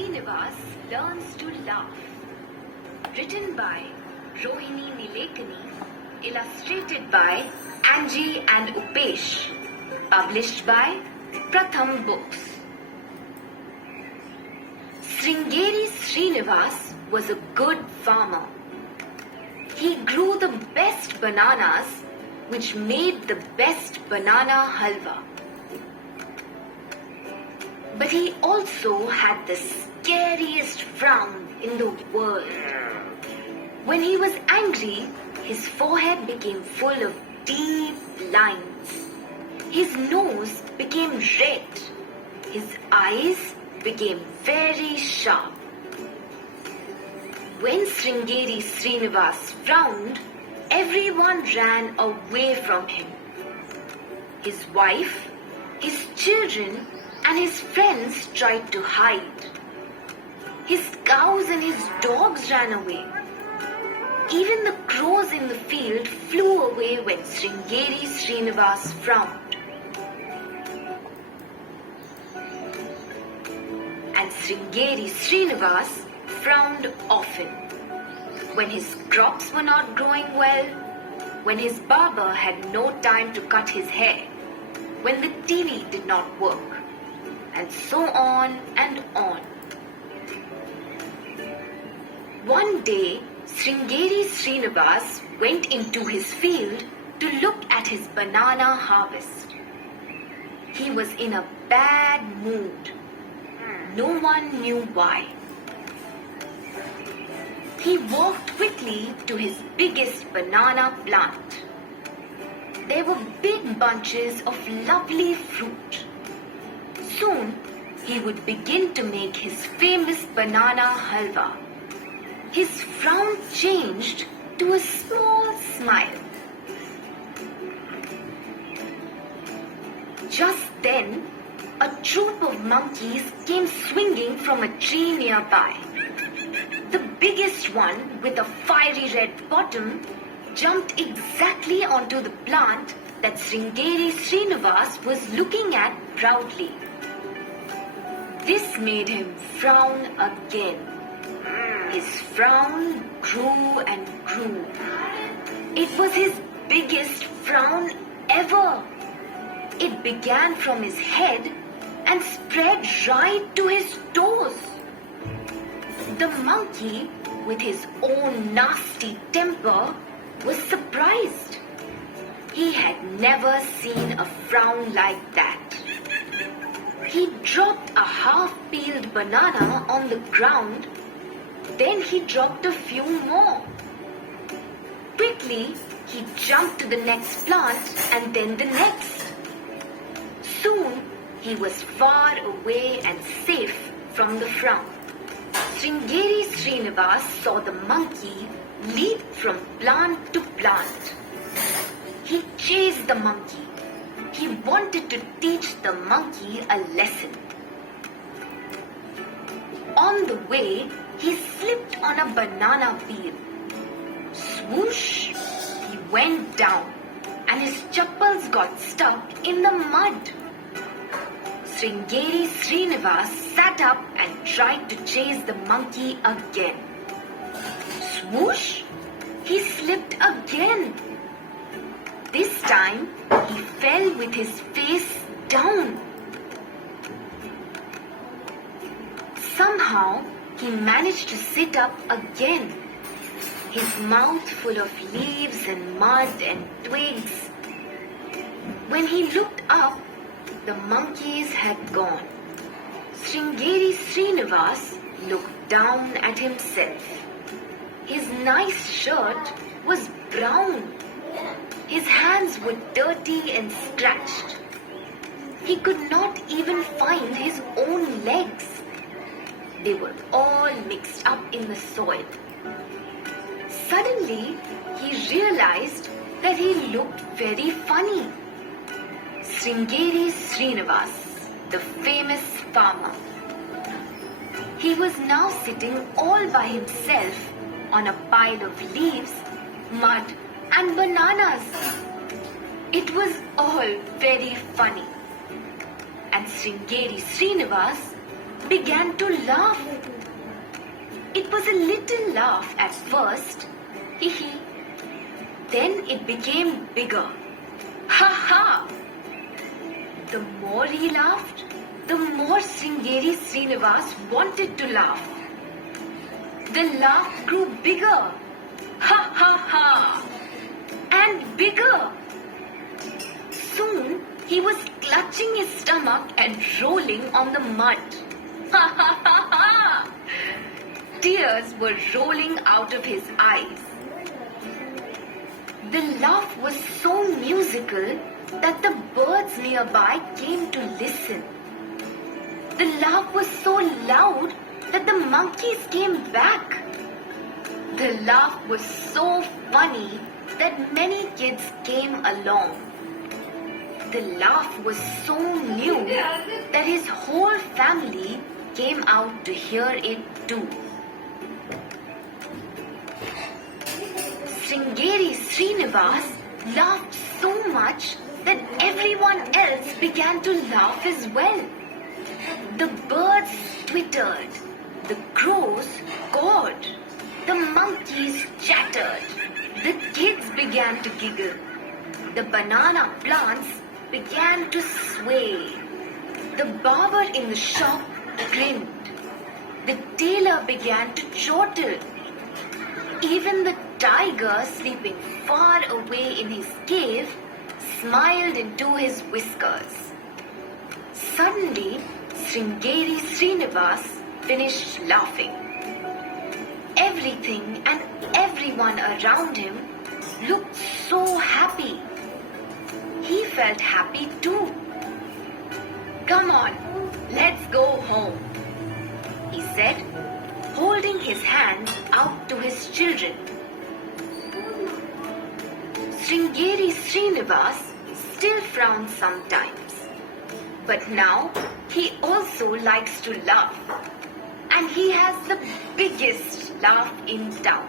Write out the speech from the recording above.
Srinivas Learns to Laugh. Written by Rohini Nilekani, illustrated by Angie and Upesh. Published by Pratham Books. Sringeri Srinivas was a good farmer. He grew the best bananas, which made the best banana halwa. But he also had the scariest frown in the world. When he was angry, his forehead became full of deep lines. His nose became red. His eyes became very sharp. When Sringeri Srinivas frowned, everyone ran away from him. His wife, his children, and his friends tried to hide. His cows and his dogs ran away. Even the crows in the field flew away when Sringeri Srinivas frowned. And Sringeri Srinivas frowned often. When his crops were not growing well, when his barber had no time to cut his hair, when the TV did not work, and so on and on. One day, Sringeri Srinivas went into his field to look at his banana harvest. He was in a bad mood. No one knew why. He walked quickly to his biggest banana plant. There were big bunches of lovely fruit. Soon, he would begin to make his famous banana halwa. His frown changed to a small smile. Just then, a troop of monkeys came swinging from a tree nearby. The biggest one, with a fiery red bottom, jumped exactly onto the plant that Sringeri Srinivas was looking at proudly. This made him frown again. His frown grew and grew. It was his biggest frown ever. It began from his head and spread right to his toes. The monkey, with his own nasty temper, was surprised. He had never seen a frown like that. He dropped a half-peeled banana on the ground. Then he dropped a few more. Quickly, he jumped to the next plant and then the next. Soon, he was far away and safe from the frown. Sringeri Srinivas saw the monkey leap from plant to plant. He chased the monkey. He wanted to teach the monkey a lesson. On the way, he slipped on a banana peel. Swoosh! He went down and his chappals got stuck in the mud. Sringeri Srinivas sat up and tried to chase the monkey again. Swoosh! He slipped again. This time, he fell with his face down. Somehow, he managed to sit up again, his mouth full of leaves and mud and twigs. When he looked up, the monkeys had gone. Sringeri Srinivas looked down at himself. His nice shirt was brown. His hands were dirty and scratched. He could not even find his own legs. They were all mixed up in the soil. Suddenly, he realized that he looked very funny. Sringeri Srinivas, the famous farmer. He was now sitting all by himself on a pile of leaves, mud, and bananas. It was all very funny. And Sringeri Srinivas began to laugh. It was a little laugh at first, hee hee. Then it became bigger. Ha ha! The more he laughed, the more Sringeri Srinivas wanted to laugh. The laugh grew bigger. Ha ha ha! And bigger. Soon he was clutching his stomach and rolling on the mud. Ha ha ha ha! Tears were rolling out of his eyes. The laugh was so musical that the birds nearby came to listen. The laugh was so loud that the monkeys came back. The laugh was so funny that many kids came along. The laugh was so new that his whole family came out to hear it too. Sringeri Srinivas laughed so much that everyone else began to laugh as well. The birds twittered, the crows cawed, the monkeys chattered, the kids began to giggle, the banana plants began to sway, the barber in the shop grinned, the tailor began to chortle, even the tiger sleeping far away in his cave smiled into his whiskers. Suddenly, Sringeri Srinivas finished laughing. Everything and everyone around him looked so happy. He felt happy too. Come on, let's go home, he said, holding his hands out to his children. Sringeri Srinivas still frowns sometimes, but now he also likes to laugh, and he has the biggest laugh in town.